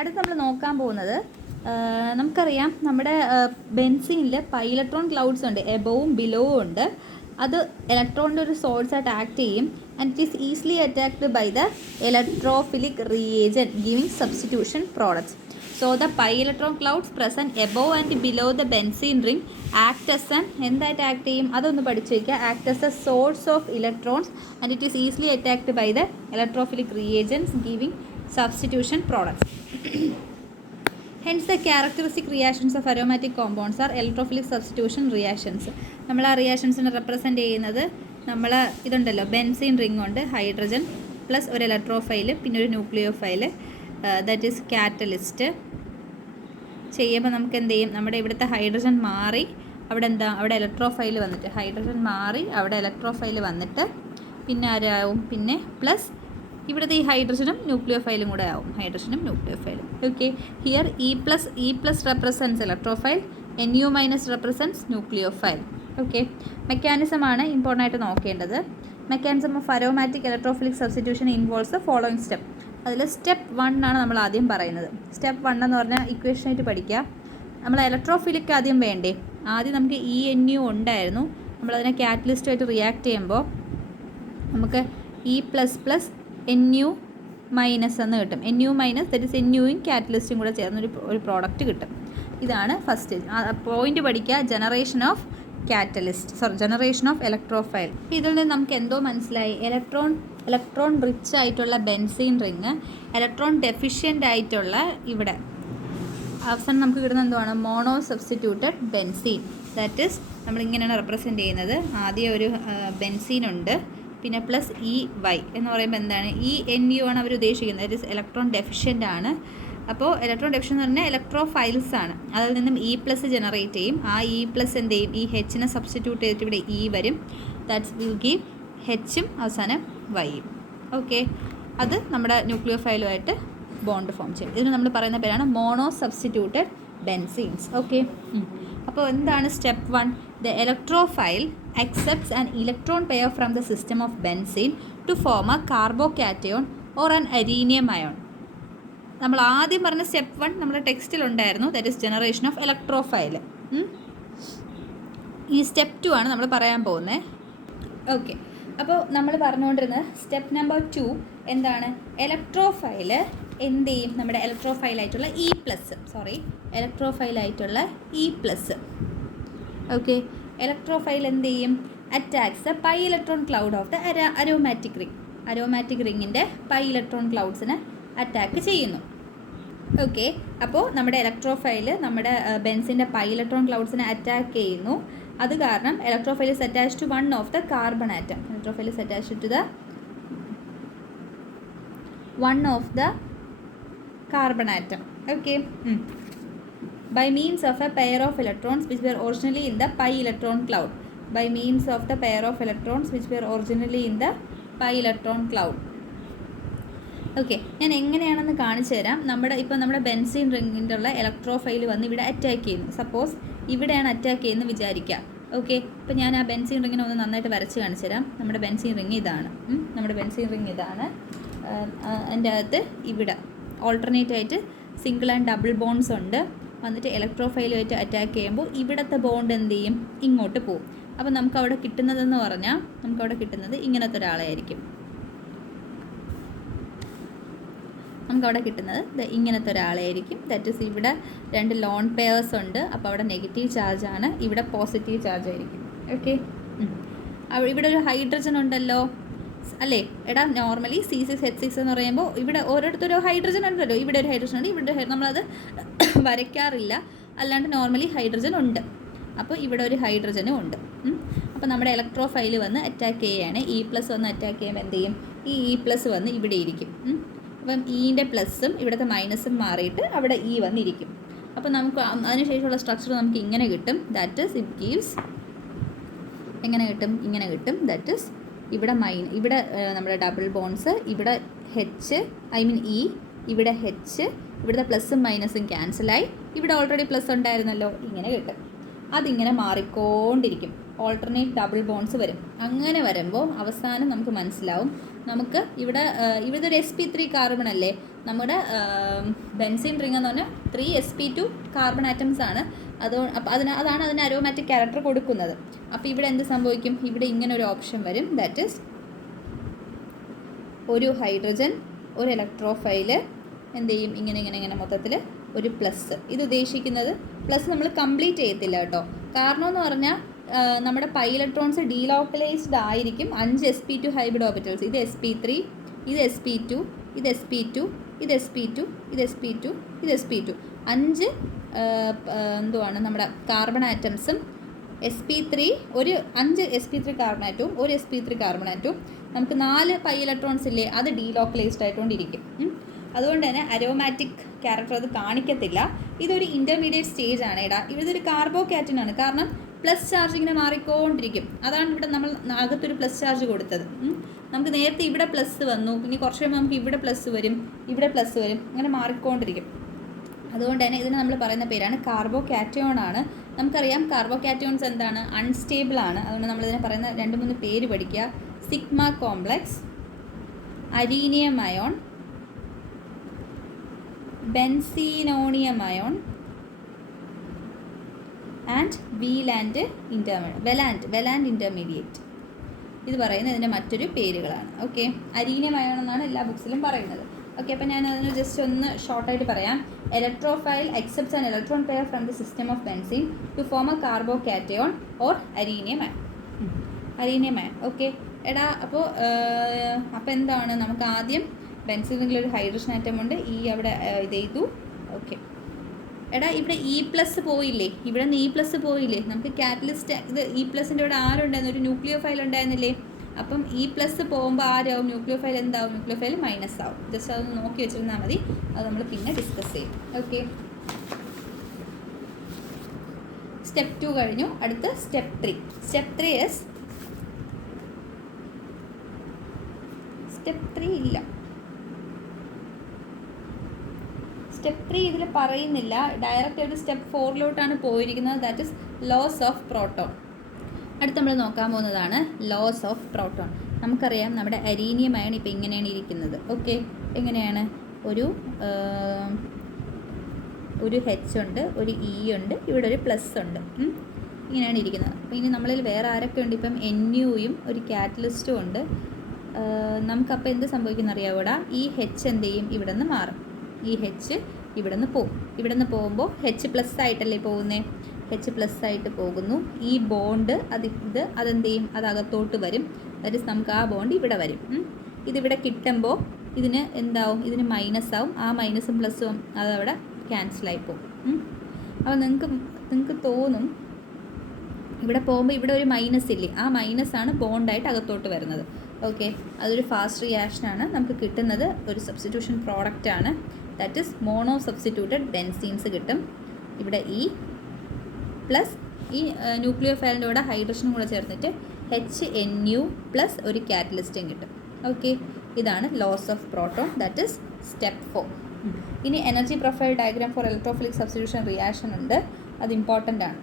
അടുത്ത് നമ്മൾ നോക്കാൻ പോകുന്നത് നമുക്കറിയാം നമ്മുടെ ബെൻസീനിൽ പൈലക്ട്രോൺ ക്ലൗഡ്സ് ഉണ്ട്, എബോവും ബിലോവും ഉണ്ട്. അത് ഇലക്ട്രോണിൻ്റെ ഒരു സോഴ്സായിട്ട് ആക്ട് ചെയ്യും. And it is easily attacked by the electrophilic reagent giving substitution products. So the pi-electron clouds present above and below the benzene ring act as an എന്തായിട്ട് ആക്ട് ചെയ്യും അതൊന്ന് പഠിച്ചു വയ്ക്കുക. Act as a source of electrons and it is easily attacked by the electrophilic reagents giving substitution products. Hence the characteristic reactions of aromatic compounds are electrophilic substitution reactions. നമ്മൾ ആ റിയാക്ഷൻസിനെ represent ചെയ്യുന്നത് നമ്മൾ ഇതുണ്ടല്ലോ, benzene ring ഉണ്ട്, hydrogen plus ഒരു ഇലക്ട്രോഫൈല് പിന്നെ ഒരു ന്യൂക്ലിയോഫൈല്, that is catalyst ചെയ്യുമ്പോൾ നമുക്ക് എന്ത് ചെയ്യും, നമ്മുടെ ഇവിടുത്തെ ഹൈഡ്രജൻ മാറി അവിടെ ഇലക്ട്രോഫൈൽ വന്നിട്ട് ഹൈഡ്രജൻ മാറി അവിടെ ഇലക്ട്രോഫൈൽ വന്നിട്ട് പിന്നെ ആരാവും, പിന്നെ പ്ലസ് ഇവിടുത്തെ ഈ ഹൈഡ്രജനും ന്യൂക്ലിയോഫൈലും കൂടെ ആവും, ഹൈഡ്രജനും ന്യൂക്ലിയോഫൈലും. Okay, here E plus represents electrophile, NU minus represents nucleophile. Okay, മെക്കാനിസമാണ് ഇമ്പോർട്ടൻ്റ് ആയിട്ട് നോക്കേണ്ടത്. Mechanism of aromatic electrophilic substitution involves the following step. അതിൽ സ്റ്റെപ്പ് 1 ആണ് നമ്മൾ ആദ്യം പറയുന്നത്. സ്റ്റെപ്പ് 1 എന്ന് പറഞ്ഞാൽ ഇക്വേഷനായിട്ട് പഠിക്കുക. നമ്മൾ ഇലക്ട്രോഫിലിക് ആദ്യം വേണ്ടേ, ആദ്യം നമുക്ക് NU ഉണ്ടായിരുന്നു, നമ്മളതിനെ കാറ്റലിസ്റ്റുമായിട്ട് റിയാക്ട് ചെയ്യുമ്പോൾ നമുക്ക് E++NU മൈനസ് എന്ന് കിട്ടും. NU മൈനസ് ദറ്റ് ഇസ് NUയും കാറ്റലിസ്റ്റും കൂടെ ചേർന്നൊരു പ്രോഡക്റ്റ് കിട്ടും. ഇതാണ് ഫസ്റ്റ് പോയിന്റ് പഠിക്കുക, generation of generation of electrophile. ഇതിൽ നിന്ന് നമുക്ക് എന്തോ മനസ്സിലായി, ഇലക്ട്രോൺ റിച്ച് ആയിട്ടുള്ള ബെൻസീൻ റിങ്, ഇലക്ട്രോൺ ഡെഫിഷ്യൻ്റ് ആയിട്ടുള്ള ഇവിടെ അവസാനം നമുക്ക് കിട്ടുന്ന എന്തുവാണ്, mono substituted benzene. That is നമ്മളിങ്ങനെയാണ് റെപ്രസെൻറ്റ് ചെയ്യുന്നത്. ആദ്യം ഒരു ബെൻസീൻ ഉണ്ട്, പിന്നെ പ്ലസ് EY എന്ന് പറയുമ്പോൾ എന്താണ്, NU ആണ് അവർ ഉദ്ദേശിക്കുന്നത്. ദാറ്റ് ഈസ് ഇലക്ട്രോൺ ഡെഫിഷ്യൻ്റ് ആണ്. അപ്പോൾ ഇലക്ട്രോൺ ഡെഫിഷ്യൻ എന്ന് പറഞ്ഞാൽ ഇലക്ട്രോഫൈൽസ് ആണ്. അതിൽ നിന്നും E+ ജനറേറ്റ് ചെയ്യും. ആ E+ എന്ത് ചെയ്യും, ഈ Hനെ സബ്സ്റ്റിറ്റ്യൂട്ട് ചെയ്തിട്ട് ഇവിടെ E വരും. ദാറ്റ്സ് വിൽ ഗീവ് Hഉം അവസാനം Yയും. ഓക്കെ, അത് നമ്മുടെ ന്യൂക്ലിയോഫൈലുമായിട്ട് ബോണ്ട് ഫോം ചെയ്യും. ഇതിന് നമ്മൾ പറയുന്ന പേരാണ് മോണോ സബ്സ്റ്റിറ്റ്യൂട്ടഡ് ബെൻസീൻസ്. ഓക്കെ, അപ്പോൾ എന്താണ് step 1? The electrophile accepts an electron pair from the system of benzene to form a carbocation or an arenium ion. നമ്മൾ ആദ്യം പറഞ്ഞ സ്റ്റെപ്പ് 1 നമ്മുടെ ടെക്സ്റ്റിലുണ്ടായിരുന്നു, that is generation of electrophile. ഈ സ്റ്റെപ്പ് 2 ആണ് നമ്മൾ പറയാൻ പോകുന്നത്. ഓക്കെ, അപ്പോൾ നമ്മൾ പറഞ്ഞുകൊണ്ടിരുന്നത് സ്റ്റെപ്പ് നമ്പർ 2 എന്താണ്, ഇലക്ട്രോഫൈൽ എന്ത് ചെയ്യും, നമ്മുടെ ഇലക്ട്രോഫൈലായിട്ടുള്ള E+. ഓക്കെ, ഇലക്ട്രോഫൈൽ എന്ത് ചെയ്യും, attacks the pi electron cloud of the aromatic റിങ്ങിൻ്റെ പൈ ഇലക്ട്രോൺ ക്ലൗഡ്സിനെ അറ്റാക്ക് ചെയ്യുന്നു. ഓക്കെ, അപ്പോൾ നമ്മുടെ ഇലക്ട്രോഫൈൽ നമ്മുടെ ബെൻസിൻ്റെ പൈ ഇലക്ട്രോൺ ക്ലൗഡ്സിനെ അറ്റാക്ക് ചെയ്യുന്നു. അത് കാരണം electrophile is attached to one of the carbon atom. Electrophile is attached to the one of the carbon atom. Okay, by means of a pair of electrons which were originally in the pi electron cloud. Okay, ഞാൻ എങ്ങനെയാണെന്ന് കാണിച്ചു തരാം. നമ്മുടെ benzene റിങ്ങിൻ്റെ ഉള്ള electrophile വന്ന് ഇവിടെ attack ചെയ്യുന്നു. Suppose ഇവിടെയാണ് അറ്റാക്ക് ചെയ്യുന്നത് വിചാരിക്കുക. ഓക്കെ, ഇപ്പോൾ ഞാൻ ആ ബെൻസീൻ റിങ്ങിനെ ഒന്ന് നന്നായിട്ട് വരച്ച് കാണിച്ചു തരാം. നമ്മുടെ ബെൻസീൻ റിങ് ഇതാണ്. അതിൻ്റെ അകത്ത് ഇവിടെ ഓൾട്ടർനേറ്റ് ആയിട്ട് സിംഗിൾ ആൻഡ് ഡബിൾ ബോൺസ് ഉണ്ട്. വന്നിട്ട് ഇലക്ട്രോഫൈലുമായിട്ട് അറ്റാക്ക് ചെയ്യുമ്പോൾ ഇവിടുത്തെ ബോണ്ട് എന്ത് ചെയ്യും, ഇങ്ങോട്ട് പോകും. അപ്പോൾ നമുക്കവിടെ കിട്ടുന്നതെന്ന് പറഞ്ഞാൽ ഇങ്ങനത്തെ ഒരാളായിരിക്കും. ദാറ്റ് ഈസ് ഇവിടെ 2 ലോൺ പെയേഴ്സ് ഉണ്ട്. അപ്പോൾ അവിടെ നെഗറ്റീവ് ചാർജാണ്, ഇവിടെ പോസിറ്റീവ് ചാർജ് ആയിരിക്കും. ഓക്കെ, ഇവിടെ ഒരു ഹൈഡ്രജൻ ഉണ്ടല്ലോ അല്ലേ. എടാ, നോർമലി C6H6 എന്ന് പറയുമ്പോൾ ഇവിടെ ഓരോരുത്തരോ ഹൈഡ്രജൻ ഉണ്ടല്ലോ. ഇവിടെ ഒരു ഹൈഡ്രജൻ ഉണ്ട്, ഇവിടെ നമ്മളത് വരയ്ക്കാറില്ല, അല്ലാണ്ട് നോർമലി ഹൈഡ്രജൻ ഉണ്ട്. അപ്പോൾ ഇവിടെ ഒരു ഹൈഡ്രജനും ഉണ്ട്. അപ്പോൾ നമ്മുടെ ഇലക്ട്രോഫൈൽ വന്ന് അറ്റാക്ക് ചെയ്യുകയാണ്. E+ വന്ന് അറ്റാക്ക് ചെയ്യുമ്പോൾ എന്ത് ചെയ്യും, ഈ E+ വന്ന് ഇവിടെ ഇരിക്കും. അപ്പം E-ൻ്റെ പ്ലസ്സും ഇവിടുത്തെ മൈനസും മാറിയിട്ട് അവിടെ E വന്നിരിക്കും. അപ്പോൾ നമുക്ക് അതിനുശേഷമുള്ള സ്ട്രക്ചർ നമുക്ക് ഇങ്ങനെ കിട്ടും. ദാറ്റ് ഈസ് ഇറ്റ് ഗീവ്സ് ഇങ്ങനെ കിട്ടും. ദാറ്റ് ഈസ് ഇവിടെ നമ്മുടെ ഡബിൾ ബോൺസ്, ഇവിടെ E, ഇവിടെ H, ഇവിടുത്തെ പ്ലസ്സും മൈനസും ക്യാൻസലായി, ഇവിടെ ഓൾറെഡി പ്ലസ് ഉണ്ടായിരുന്നല്ലോ, ഇങ്ങനെ കിട്ടും. അതിങ്ങനെ മാറിക്കൊണ്ടിരിക്കും. ഓൾട്ടർനേറ്റ് ഡബിൾ ബോൺസ് വരും. അങ്ങനെ വരുമ്പോൾ അവസാനം നമുക്ക് മനസ്സിലാവും, നമുക്ക് ഇവിടെ ഒരു sp3 കാർബൺ അല്ലേ, നമ്മുടെ ബെൻസീൻ റിംഗ് എന്ന് പറഞ്ഞാൽ 3sp2 കാർബൺ ആറ്റംസ് ആണ്. അപ്പോൾ അതാണ് അതിന് അരോമാറ്റിക് ക്യാരക്ടർ കൊടുക്കുന്നത്. അപ്പോൾ ഇവിടെ എന്ത് സംഭവിക്കും? ഇവിടെ ഇങ്ങനെ ഒരു ഓപ്ഷൻ വരും, ദാറ്റ് ഈസ് ഒരു ഹൈഡ്രജൻ, ഒരു ഇലക്ട്രോഫൈല് എന്ത് ചെയ്യും, ഇങ്ങനെ മൊത്തത്തിൽ ഒരു പ്ലസ്. ഇത് ഉദ്ദേശിക്കുന്നത് പ്ലസ് നമ്മൾ കംപ്ലീറ്റ് ചെയ്യത്തില്ല കേട്ടോ. കാരണം എന്ന് പറഞ്ഞാൽ നമ്മുടെ പൈ ഇലക്ട്രോൺസ് ഡീലോക്കലൈസ്ഡ് ആയിരിക്കും 5 sp2 ഹൈബ്രിഡ് ഓർബിറ്റൽസ്. ഇത് sp3, ഇത് sp2, ഇത് sp2, ഇത് sp2, ഇത് sp2, ഇത് sp2. 5 എന്തുവാണ് നമ്മുടെ കാർബൺ ആറ്റംസും sp3 ഒരു 5 sp3 കാർബൺ ആറ്റവും ഒരു sp3 കാർബൺ ആറ്റവും നമുക്ക് 4 പൈ ഇലക്ട്രോൺസ് ഇല്ലേ, അത് ഡീലോക്കലൈസ്ഡ് ആയിട്ടുകൊണ്ടിരിക്കും. അതുകൊണ്ട് തന്നെ അരോമാറ്റിക് ക്യാരക്ടർ അത് കാണിക്കത്തില്ല. ഇതൊരു ഇൻ്റർമീഡിയറ്റ് സ്റ്റേജ് ആണ്. ഇതൊരു കാർബോകാറ്റനാണ്. കാരണം പ്ലസ് ചാർജ് ഇങ്ങനെ മാറിക്കൊണ്ടിരിക്കും. അതാണ് ഇവിടെ നമ്മൾ അകത്തൊരു പ്ലസ് ചാർജ് കൊടുത്തത്. നമുക്ക് നേരത്തെ ഇവിടെ പ്ലസ് വന്നു, പിന്നെ കുറച്ച് കഴിയുമ്പോൾ നമുക്ക് ഇവിടെ പ്ലസ് വരും, ഇവിടെ പ്ലസ് വരും, അങ്ങനെ മാറിക്കൊണ്ടിരിക്കും. അതുകൊണ്ട് തന്നെ ഇതിന് നമ്മൾ പറയുന്ന പേരാണ് കാർബോകാറ്റയോൺ ആണ്. നമുക്കറിയാം കാർബോകാറ്റയോൺസ് എന്താണ്, അൺസ്റ്റേബിൾ ആണ്. അതുകൊണ്ട് നമ്മളിതിനെ പറയുന്ന 2-3 പേര് പഠിക്കുക. Sigma complex, arenium ion, benzenonium ion and Wheland intermediate. ഇത് പറയുന്നത് ഇതിൻ്റെ മറ്റൊരു പേരുകളാണ്. ഓക്കെ, അരീനിയം അയോൺ എന്നാണ് എല്ലാ ബുക്സിലും പറയുന്നത്. ഓക്കെ, അപ്പോൾ ഞാൻ അതിന് ജസ്റ്റ് ഒന്ന് ഷോർട്ടായിട്ട് പറയാം. Electrophile accepts an electron pair from the system of benzene to form a carbocation or arenium ion. Okay എടാ, അപ്പോൾ എന്താണ്, നമുക്ക് ആദ്യം ബെൻസീനിലൊരു ഹൈഡ്രജൻ ആറ്റം ഉണ്ട്, ഈ അവിടെ ഇത് ചെയ്തു. ഓക്കെ എടാ, ഇവിടെ E+ പോയില്ലേ, ഇവിടെ നിന്ന് E+ പോയില്ലേ, നമുക്ക് കാറ്റലിസ്റ്റ് ഇത് E+ൻ്റെ ഇവിടെ ആരുണ്ടായിരുന്നു, ഒരു ന്യൂക്ലിയോ ഫൈൽ ഉണ്ടായിരുന്നില്ലേ. അപ്പം E+ പോകുമ്പോൾ ആരാവും, ന്യൂക്ലിയോ ഫൈൽ എന്താവും, ന്യൂക്ലിയോ ഫൈൽ മൈനസ് ആവും. ജസ്റ്റ് അതൊന്ന് നോക്കി വെച്ചിരുന്നാൽ മതി, അത് നമ്മൾ പിന്നെ ഡിസ്കസ് ചെയ്യും. ഓക്കെ, സ്റ്റെപ്പ് 2 കഴിഞ്ഞു. അടുത്ത് സ്റ്റെപ്പ് 3. സ്റ്റെപ്പ് 3 ഇസ് സ്റ്റെപ്പ് 3 ഇല്ല, സ്റ്റെപ്പ് 3 ഇതിൽ പറയുന്നില്ല. ഡയറക്റ്റ് ഒരു സ്റ്റെപ്പ് 4ലോട്ടാണ് പോയിരിക്കുന്നത്, that is loss of proton. അടുത്ത് നമ്മൾ നോക്കാൻ പോകുന്നതാണ് ലോസ് ഓഫ് പ്രോട്ടോൺ. നമുക്കറിയാം നമ്മുടെ അരീനിയം അയൺ ഇപ്പോൾ ഇങ്ങനെയാണ് ഇരിക്കുന്നത്. ഓക്കെ, എങ്ങനെയാണ്, ഒരു H ഉണ്ട്, ഒരു E ഉണ്ട്, ഇവിടെ ഒരു പ്ലസ് ഉണ്ട്, ഇങ്ങനെയാണ് ഇരിക്കുന്നത്. അപ്പോൾ ഇനി നമ്മളിൽ വേറെ ആരൊക്കെ ഉണ്ട്, ഇപ്പം NUയും ഒരു കാറ്റലിസ്റ്റും ഉണ്ട്. നമുക്കപ്പോൾ എന്ത് സംഭവിക്കുന്ന അറിയാവൂടാ, ഈ H എന്ത് ചെയ്യും, ഇവിടെ നിന്ന് മാറും. ഈ H ഇവിടെ നിന്ന് പോകും. ഇവിടെ നിന്ന് പോകുമ്പോൾ H+ ആയിട്ടല്ലേ പോകുന്നത്, H+ ആയിട്ട് പോകുന്നു. ഈ ബോണ്ട് അതെന്ത് ചെയ്യും, അത് അകത്തോട്ട് വരും. ദാറ്റ് ഇസ് നമുക്ക് ആ ബോണ്ട് ഇവിടെ വരും. ഇതിവിടെ കിട്ടുമ്പോൾ ഇതിന് എന്താവും, ഇതിന് മൈനസ് ആവും. ആ മൈനസും പ്ലസും അതവിടെ ക്യാൻസലായി പോകും. അപ്പോൾ നിങ്ങൾക്ക് തോന്നും ഇവിടെ പോകുമ്പോൾ ഇവിടെ ഒരു മൈനസ് ഇല്ലേ, ആ മൈനസാണ് ബോണ്ടായിട്ട് അകത്തോട്ട് വരുന്നത്. ഓക്കെ, അതൊരു ഫാസ്റ്റ് റിയാക്ഷനാണ്. നമുക്ക് കിട്ടുന്നത് ഒരു സബ്സ്റ്റിറ്റ്യൂഷൻ പ്രോഡക്റ്റാണ്, ദാറ്റ് ഇസ് മോണോ സബ്സ്റ്റിറ്റ്യൂട്ടഡ് ബെൻസീൻസ് കിട്ടും. ഇവിടെ പ്ലസ് ഈ ന്യൂക്ലിയോ ഫൈലിൻ്റെ കൂടെ ഹൈഡ്രജനും കൂടെ ചേർന്നിട്ട് HNU പ്ലസ് ഒരു കാറ്റലിസ്റ്റും കിട്ടും. ഓക്കെ, ഇതാണ് loss of proton, that is step 4. ഇനി energy profile diagram for electrophilic substitution reaction ഉണ്ട്, അത് ഇമ്പോർട്ടൻ്റ് ആണ്.